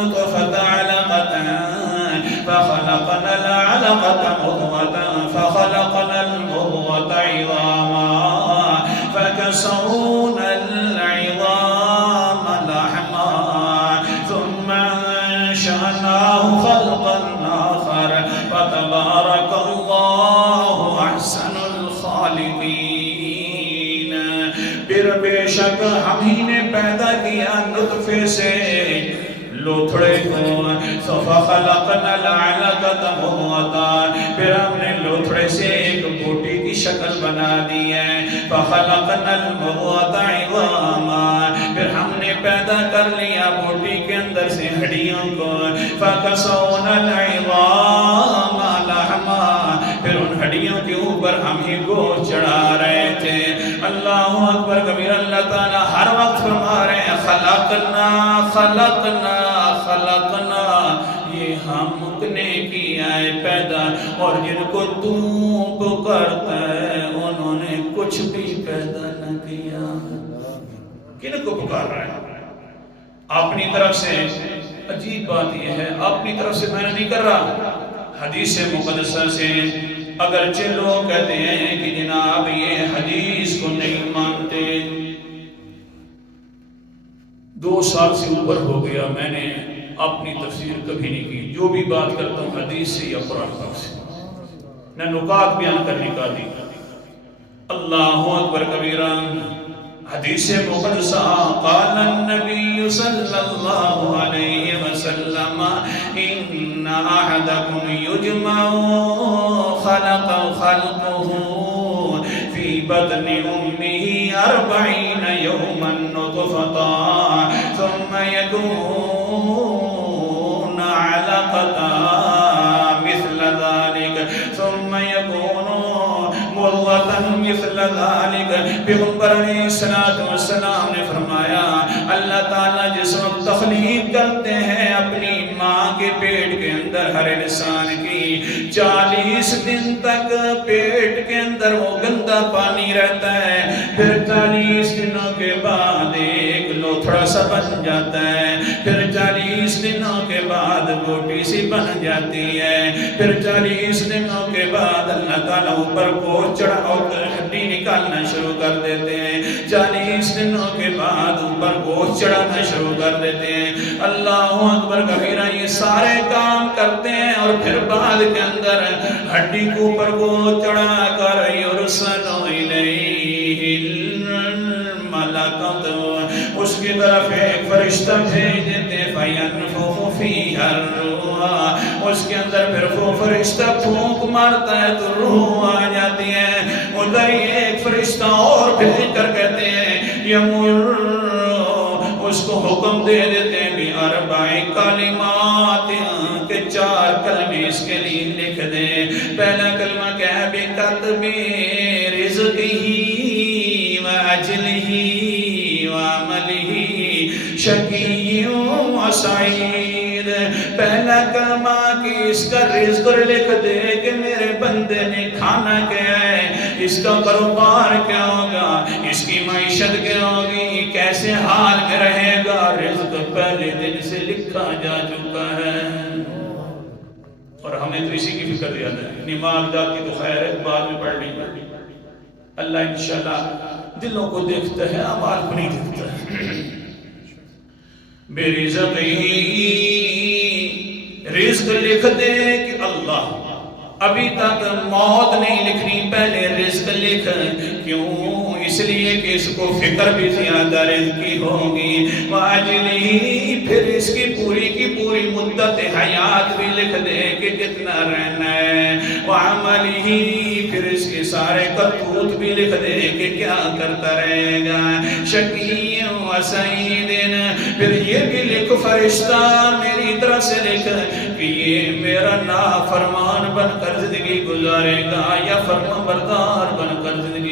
النطفة علقة فخلقنا العلقة مضغة فخلقنا المضغة عظاما فكسونا العظام لحما ثم أنشأناه خلقا آخر فتبارك الله أحسن الخالقين. پھر بے شک ہم ہی نے پیدا کیا نطفے سے لوتھڑے کو فخلقنا العلقة مضغة پھر ہم نے لوتھڑے سے ایک بوٹی کی شکل بنا دی ہے فخلقنا المضغة عظاما پھر ہم نے پیدا کر لیا بوٹی کے اندر سے ہڈیوں کو فکسونا العظام لحما پھر ان ہڈیوں کے اوپر ہم ہی گوشت چڑھا رہے تھے. اللہ اکبر کبیر. اللہ تعالیٰ ہر وقت فرما رہے ہیں خلقنا خلقنا خلقنا یہ ہم نے کیا ہے پیدا اور جن کو تو پکارتا ہے انہوں نے کچھ بھی پیدا نہ کیا. کن کو پکار رہا ہے؟ اپنی طرف سے. عجیب بات یہ ہے اپنی طرف سے میں نے نہیں کر رہا. حدیث مقدسہ سے اگرچہ لوگ کہتے ہیں کہ جناب یہ حدیث کو نہیں مانتے. 2 سال سے اوپر ہو گیا میں نے اپنی تفسیر کبھی نہیں کی. جو بھی بات کرتا ہوں حدیث سے یا قرآن پاک سے نہ نکات بیان کرنے کا دی. اللہ اکبر کبیرہ. حدیث مقدسہ قال النبی صلی اللہ علیہ وسلم ان احدکم یجمع خلقه فی بطن امه 40 یوما نطفة ثم يكون علقة مثل ذلك ثم يكون مضغة مثل ذلك. پیغمبر علیہ السلام نے فرمایا اللہ تعالیٰ جس وقت تخلیق کرتے ہیں اپنی ماں کے پیٹ کے اندر ہر انسان کی 40 دن تک پیٹ کے اندر وہ گندا پانی رہتا ہے. پھر 40 دنوں کے بعد ایک لوتھڑا سا بن جاتا ہے. پھر 40 دنوں کے بعد بوٹی سی بن جاتی ہے. پھر 40 دنوں کے بعد اللہ تعالیٰ اوپر کو چڑھا اور ہڈی نکالنا شروع کر دیتے ہیں. 40 دنوں کے بعد اوپر گوشت چڑھانا شروع کر دیتے ہیں. اللہ اکبر کبیرہ. یہ سارے کام کرتے ہیں اور پھر بعد کے اندر ہڈی کو اوپر گوشت چڑھا کر یرسل الیہ الملکۃ اس کی طرف ایک فرشتہ بھیج دیتے فینفخ فیہا الروح اس کے اندر پھر وہ فرشتہ پھونک مارتا ہے تو روح آ جاتی ہے. ادھر ایک فرشتہ اور بھیج کر کہتے ہیں یمر اس کو حکم دے دیتے ہیں بِأَرْبَعِ کلمات کہ 4 کلمے اس کے لیے لکھ دیں. پہلا کلمہ کیا ہے بِكَتْبِ رِزْقِهِ وَأَجْلِهِ وَعَمَلِهِ شَقِيٌّ وَسَعِيدٌ. پہلا کلمہ کہ اس کا رزق لکھ دے کہ میرے بندے نے کھانا کیا ہے, اس کا کاروبار کیا ہوگا, اس کی معیشت کیا ہوگی, کیسے حال میں رہے گا. رزق پہلے دن سے لکھا جا چکا ہے اور ہمیں تو اسی کی فکر یاد ہے. نماز جاتی تو خیر ہے, بعد میں پڑھ لیں گے. اللہ انشاءاللہ دلوں کو دیکھتا ہے, اعمال کو نہیں دیکھتا ہے. بے رزق ہی رزق لکھ دے کہ اللہ ابھی تک موت نہیں لکھنی, پہلے رزق لکھ. کیوں؟ اس لیے کہ اس کو فکر بھی زیادہ رزق کی ہوگی. واجلی پھر اس کی پوری مدت حیات بھی لکھ دے کہ کتنا رہنا ہے. وعملی پھر اس کے سارے کرتوت بھی لکھ دے کہ کیا کرتا رہے گا. شقی و سعید پھر یہ بھی لکھ فرشتہ میری طرف سے لکھ کہ یہ میرا نافرمان بن کر زندگی گزارے گا یا فرما بردار بن کر زندگی